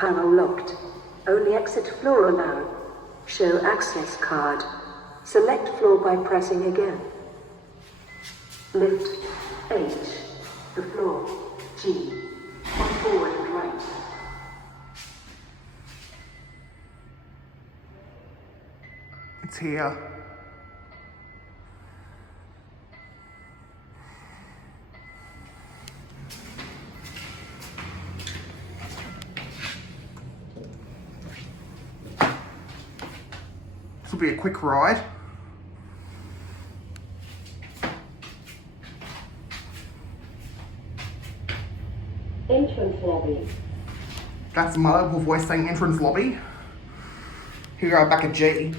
Panel locked. Only exit floor allowed. Show access card. Select floor by pressing again. Lift H. The floor G. On forward and right. It's here. This will be a quick ride. Entrance lobby. That's Myer Liverpool voice saying entrance lobby. Here we go back at G.